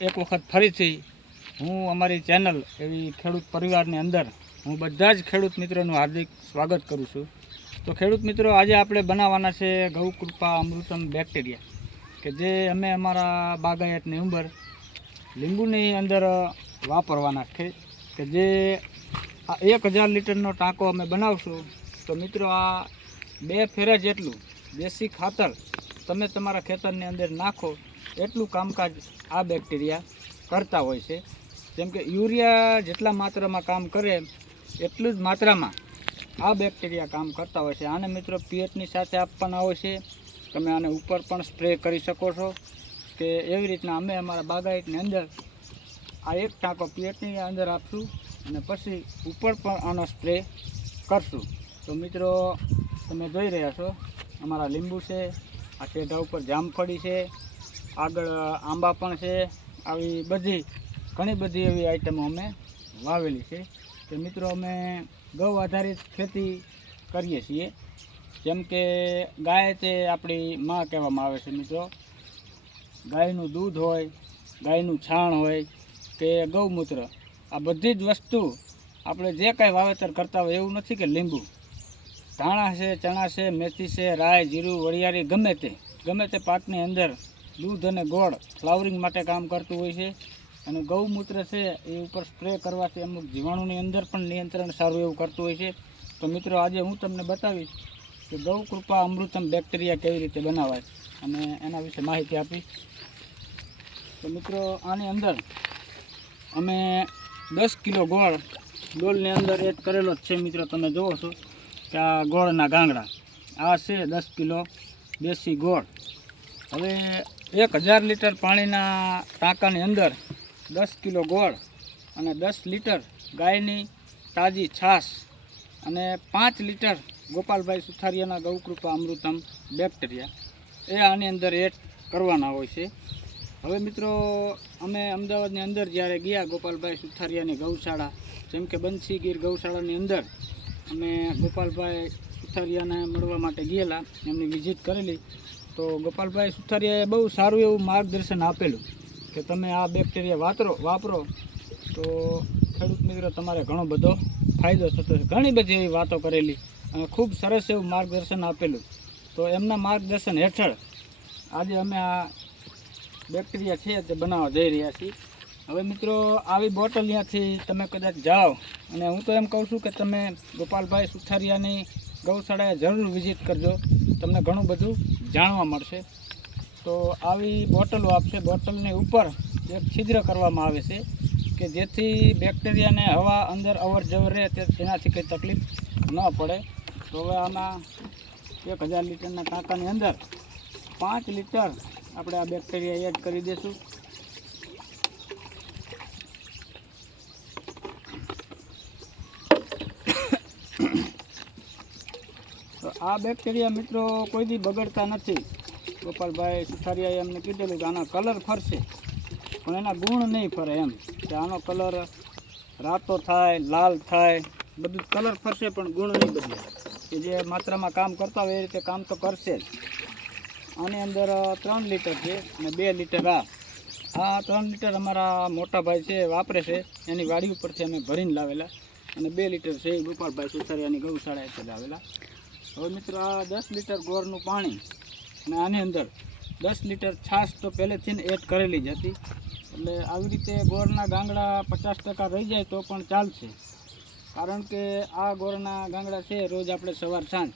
એક વખત ફરીથી હું અમારી ચેનલ એવી ખેડૂત પરિવારની અંદર હું બધા જ ખેડૂત મિત્રોનું હાર્દિક સ્વાગત કરું છું. તો ખેડૂત મિત્રો, આજે આપણે બનાવવાના છે ગૌકૃપા અમૃતમ બેક્ટેરિયા, કે જે અમે અમારા બાગાયતની અંદર લીંબુની અંદર વાપરવાના છે. કે જે આ 1000 લીટરનો ટાંકો અમે બનાવશું. તો મિત્રો, આ 2 ફેરા જેટલું દેશી ખાતર તમે તમારા ખેતરની અંદર નાખો એટલું કામકાજ આ બેક્ટેરિયા કરતા હોય છે. જેમ કે યુરિયા જેટલા માત્રામાં કામ કરે એટલું જ માત્રામાં આ બેક્ટેરિયા કામ કરતા હોય છે. આને મિત્રો પીએચની સાથે આપવાના હોય છે. તમે આને ઉપર પણ સ્પ્રે કરી શકો છો. કે એવી રીતના અમે અમારા બાગાયતની અંદર આ એક ટાંકો પીએચની અંદર આપશું અને પછી ઉપર પણ આનો સ્પ્રે કરશું. તો મિત્રો, તમે જોઈ રહ્યા છો અમારા લીંબુ છે, આ શેઢા ઉપર જામફળી છે, આગળ આંબા પણ છે. આવી બધી ઘણી બધી એવી આઈટમો અમે વાવેલી છે. તો મિત્રો, અમે ગૌ આધારિત ખેતી કરીએ છીએ. જેમ કે ગાય તે આપણી માં કહેવામાં આવે છે. મિત્રો, ગાયનું દૂધ હોય, ગાયનું છાણ હોય કે ગૌમૂત્ર, આ બધી જ વસ્તુ આપણે જે કાંઈ વાવેતર કરતા હોય એવું નથી કે લીંબુ, ધાણા છે, ચણા છે, મેથી છે, રાઈ, જીરું, વરિયાળી, ગમે તે પાકની અંદર દૂધ અને ગોળ ફ્લાવરિંગ માટે કામ કરતું હોય છે. અને ગૌમૂત્ર છે એ ઉપર સ્પ્રે કરવાથી અમુક જીવાણુની અંદર પણ નિયંત્રણ સારું એવું કરતું હોય છે. તો મિત્રો, આજે હું તમને બતાવીશ કે ગૌકૃપા અમૃતમ બેક્ટેરિયા કેવી રીતે બનાવાય અને એના વિશે માહિતી આપીશ. તો મિત્રો, આની અંદર અમે 10 કિલો ગોળની અંદર એડ કરેલો જ છે. મિત્રો, તમે જુઓ છો કે આ ગોળના ગાંગડા આ છે 10 કિલો દેશી ગોળ. હવે 1000 લીટર પાણીના ટાંકાની અંદર 10 કિલો ગોળ અને 10 લીટર ગાયની તાજી છાશ અને 5 લીટર ગોપાલભાઈ સુથારિયાના ગૌકૃપા અમૃતમ બેક્ટેરિયા એ આની અંદર એડ કરવાના હોય છે. હવે મિત્રો, અમે અમદાવાદની અંદર જ્યારે ગયા ગોપાલભાઈ સુથારિયાની ગૌશાળા, જેમ કે બંસીગીર ગૌશાળાની અંદર અમે ગોપાલભાઈ સુથારિયાને મળવા માટે ગયેલા, એમની વિઝિટ કરેલી. તો ગોપાલભાઈ સુથારિયાએ બહુ સારું એવું માર્ગદર્શન આપેલું કે તમે આ બેક્ટેરિયા વાપરો તો ખેડૂત મિત્રો તમારે ઘણો બધો ફાયદો થતો છે. ઘણી બધી એવી વાતો કરેલી અને ખૂબ સરસ એવું માર્ગદર્શન આપેલું. તો એમના માર્ગદર્શન હેઠળ આજે અમે આ બેક્ટેરિયા છે તે બનાવવા જઈ રહ્યા છીએ. હવે મિત્રો, આવી બોટલ અહીંયાથી તમે કદાચ જાઓ, અને હું તો એમ કહું છું કે તમે ગોપાલભાઈ સુથારિયાની ગૌશાળાએ જરૂર વિઝિટ કરજો, તમને ઘણું બધું જાણવા મળશે. તો આવી બોટલો આપશે. બોટલની ઉપર એક છિદ્ર કરવામાં આવે છે કે જેથી બેક્ટેરિયાને હવા અંદર અવર જવર રહે, તેનાથી કંઈ તકલીફ ન પડે. તો હવે આમાં 1000 લીટરના ટાંકાની અંદર 5 લીટર આપણે આ બેક્ટેરિયા એડ કરી દઈશું. તો આ બેક્ટેરિયા મિત્રો કોઈ દી બગડતા નથી. ગોપાલભાઈ સુથારિયાએ અમને કીધેલું કે આના કલર ફરશે પણ એના ગુણ નહીં ફરે. એમ કે આનો કલર રાતો થાય, લાલ થાય, બધું કલર ફરશે પણ ગુણ નહીં બદલે. કે જે માત્રામાં કામ કરતા હોય એ રીતે કામ તો કરશે જ. આની અંદર 3 લીટર છે અને 2 લીટર આ 3 લીટર અમારા મોટા ભાઈ છે વાપરે છે, એની વાડી ઉપરથી અમે ભરીને લાવેલા. અને 2 લીટર છે એ ગોપાલભાઈ સુથારિયાની ગૌશાળાએથી લાવેલા. હવે મિત્રો, આ 10 લીટર ગોળનું પાણી અને આની અંદર 10 લીટર છાશ તો પહેલેથી એડ કરેલી જ હતી. એટલે આવી રીતે ગોળના ગાંગડા 50% રહી જાય તો પણ ચાલશે. કારણ કે આ ગોળના ગાંગડા છે રોજ આપણે સવાર સાંજ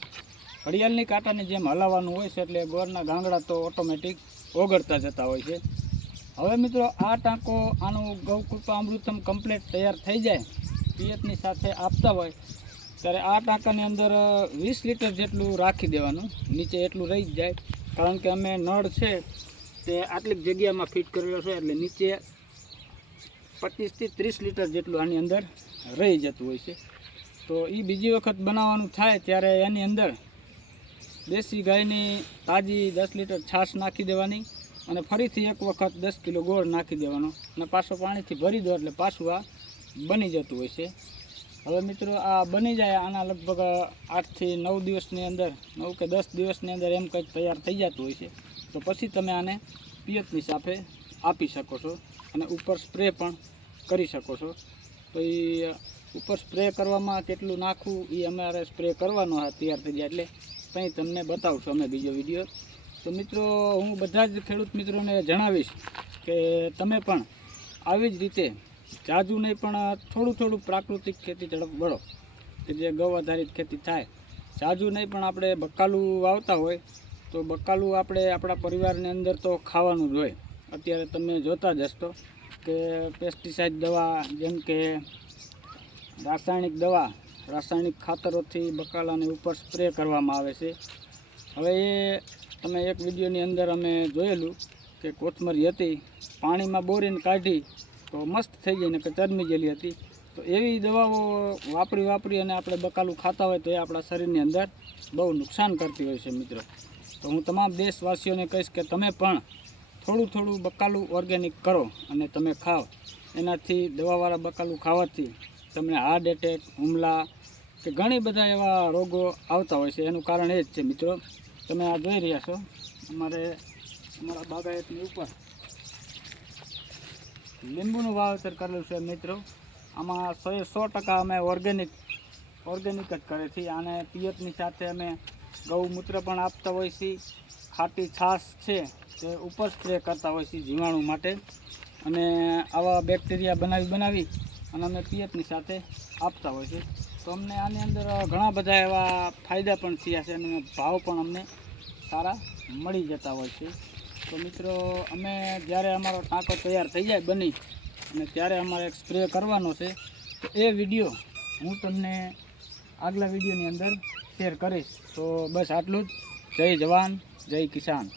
ઘડિયાળની કાંટાની જેમ હલાવવાનું હોય છે, એટલે ગોળના ગાંગડા તો ઓટોમેટિક ઓગળતા જતા હોય છે. હવે મિત્રો, આ ટાંકો આનું ગૌકૃપા અમૃતમ કમ્પ્લીટ તૈયાર થઈ જાય, પીએચની સાથે આપતા હોય ત્યારે આ ટાંકાની અંદર 20 લીટર જેટલું રાખી દેવાનું. નીચે એટલું રહી જ જાય, કારણ કે અમે નળ છે તે આટલી જગ્યામાં ફિટ કરેલો છે, એટલે નીચે 25 થી 30 લીટર જેટલું આની અંદર રહી જતું હોય છે. તો એ બીજી વખત બનાવવાનું થાય ત્યારે એની અંદર દેશી ગાયની તાજી 10 લીટર છાશ નાખી દેવાની અને ફરીથી એક વખત 10 કિલો ગોળ નાખી દેવાનો અને પાછો પાણીથી ભરી દો એટલે પાછું આ બની જતું હોય છે. હવે મિત્રો, આ બની જાય આના લગભગ 8 થી 9 દિવસની અંદર, 9 કે 10 દિવસની અંદર એમ કંઈક તૈયાર થઈ જતું હોય છે. તો પછી તમે આને પિયતની સાથે આપી શકો છો અને ઉપર સ્પ્રે પણ કરી શકો છો. તો એ ઉપર સ્પ્રે કરવામાં કેટલું નાખવું એ અમારે સ્પ્રે કરવાનો હા તૈયાર થઈ જાય એટલે કંઈ તમને બતાવશું અમે બીજો વિડીયો. તો મિત્રો હું બધા જ ખેડૂત મિત્રોને જણાવીશ કે તમે પણ આવી જ રીતે જાજુ નહીં પણ થોડું થોડું પ્રાકૃતિક ખેતી તરફ વળો કે જે ગૌ આધારિત ખેતી થાય. જાજુ નહીં પણ આપણે બકાલું વાવતા હોય તો બકાલું આપણે આપણા પરિવારની અંદર તો ખાવાનું જ હોય. અત્યારે તમે જોતા જ હશો કે પેસ્ટિસાઇડ દવા જેમ કે રાસાયણિક ખાતરોથી બકાલાની ઉપર સ્પ્રે કરવામાં આવે છે. હવે એ તમે એક વિડીયોની અંદર અમે જોયેલું કે કોથમરી હતી પાણીમાં બોરીને કાઢી તો મસ્ત થઈ જાય ને કે ચરમી ગયેલી હતી. તો એવી દવાઓ વાપરી અને આપણે બકાલું ખાતા હોય તો એ આપણા શરીરની અંદર બહુ નુકસાન કરતી હોય છે મિત્રો. તો હું તમામ દેશવાસીઓને કહીશ કે તમે પણ થોડું થોડું બકાલું ઓર્ગેનિક કરો અને તમે ખાઓ. એનાથી દવાવાળા બકાલું ખાવાથી તમને હાર્ટ એટેક, હુમલા કે ઘણી બધા એવા રોગો આવતા હોય છે. એનું કારણ એ જ છે મિત્રો. તમે આ જોઈ રહ્યા છો અમારા બાગાયતની ઉપર લીંબુનું વાવેતર કરેલું છે મિત્રો. આમાં 100% અમે ઓર્ગેનિક જ કરે છે. આને પિયતની સાથે અમે ગૌમૂત્ર પણ આપતા હોય છીએ. ખાટી છાશ છે તે ઉપર સ્પ્રે કરતા હોય છે જીવાણુ માટે. અને આવા બેક્ટેરિયા બનાવી અને અમે પિયતની સાથે આપતા હોય છે. તો અમને આની અંદર ઘણા બધા એવા ફાયદા પણ થયા છે અને ભાવ પણ અમને સારા મળી જતા હોય છે. તો મિત્રો અમે જ્યારે અમારો ટાંકો તૈયાર થઈ જાય બની અને ત્યારે અમારે એક સ્પ્રે કરવાનો છે. તો એ વિડીયો હું તમને આગલા વિડીયોની અંદર શેર કરીશ. તો બસ આટલું જ. જય જવાન, જય કિસાન.